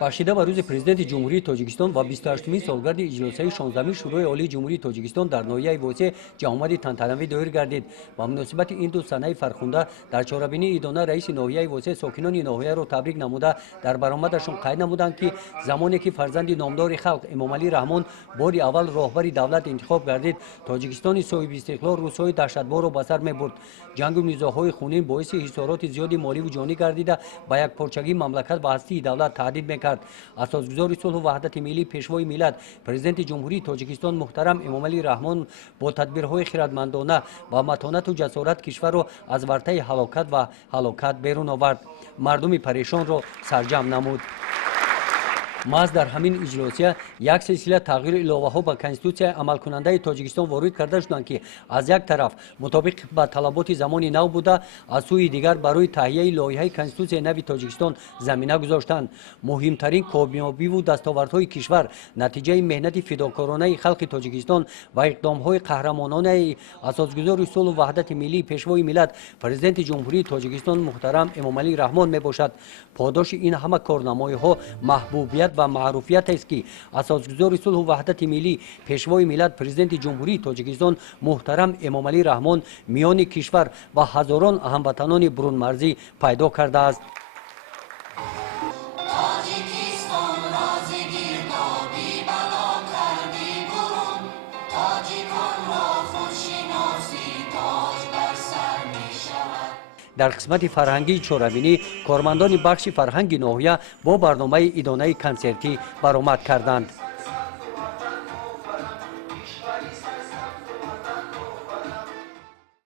бахшида ба рӯзи президенти ҷумҳурии тоҷикистон ва 28-мин солгарди иҷлосиҳои 16-мин шӯрои олии ҷумҳурии тоҷикистон дар ноҳияи восеъ ҷамъомади тантанавӣ доир гардид. ба муносибати ин ду санаи фархунда дар чорабинии идона раиси ноҳияи восеъ сокинони ноҳияро табрик намуда дар баромадашон қайд намуданд ки замоне ки фарзанди номдори халқ эмомалӣ раҳмон бори аввал роҳбари давлат интихоб гардид, тоҷикистони соҳиби истиқлол рӯзҳои даҳшатборро ба сар мебурд. ҷангу низоъҳои хунин боиси ҳисороти зиёди моливу ҷонӣ гардида ба якпорчагии мамлакат ва ҳастии давлат таҳдид мекард. асосгузори сулҳу ваҳдати миллӣ, пешвои миллат, президенти ҷумҳурии тоҷикистон муҳтарам эмомалӣ раҳмон бо тадбирҳои хиратмандона ва матонату ҷасорат кишварро аз вартаи ҳалокат берун овард, мардуми парешонро сарҷамъ намуд. маҳз дар ҳамин иҷлосия як силсила тағйиру иловаҳо ба конститутсияи амалкунандаи тоҷикистон ворид карда шуданд ки аз як тараф мутобиқ ба талаботи замони нав буда, аз сӯи дигар барои таҳияи лоиҳаи конститутсияи нави тоҷикистон замина гузоштанд. муҳимтарин комёбиву дастовардҳои кишвар натиҷаи меҳнати фидокоронаи халқи тоҷикистон ва иқдомҳои қаҳрамононаи асосгузори сулҳу ваҳдати миллӣ, пешвои миллат, президенти ҷумҳурии тоҷикистон муҳтарам эмомалӣ раҳмон мебошад. подоши ин ҳама корнамоиҳо маҳбубият ва маъруфият аст ки асосгузори сулҳу ваҳдати миллӣ, пешвои миллат, президенти ҷумҳурии тоҷикистон муҳтарам эмомалӣ раҳмон миёни кишвар ва ҳазорон ҳамватанони бурунмарзӣ пайдо кардааст. дар қисмати фарҳангии чорабинӣ кормандони бахши фарҳанги ноҳия бо барномаи идонаи консертӣ баромад карданд.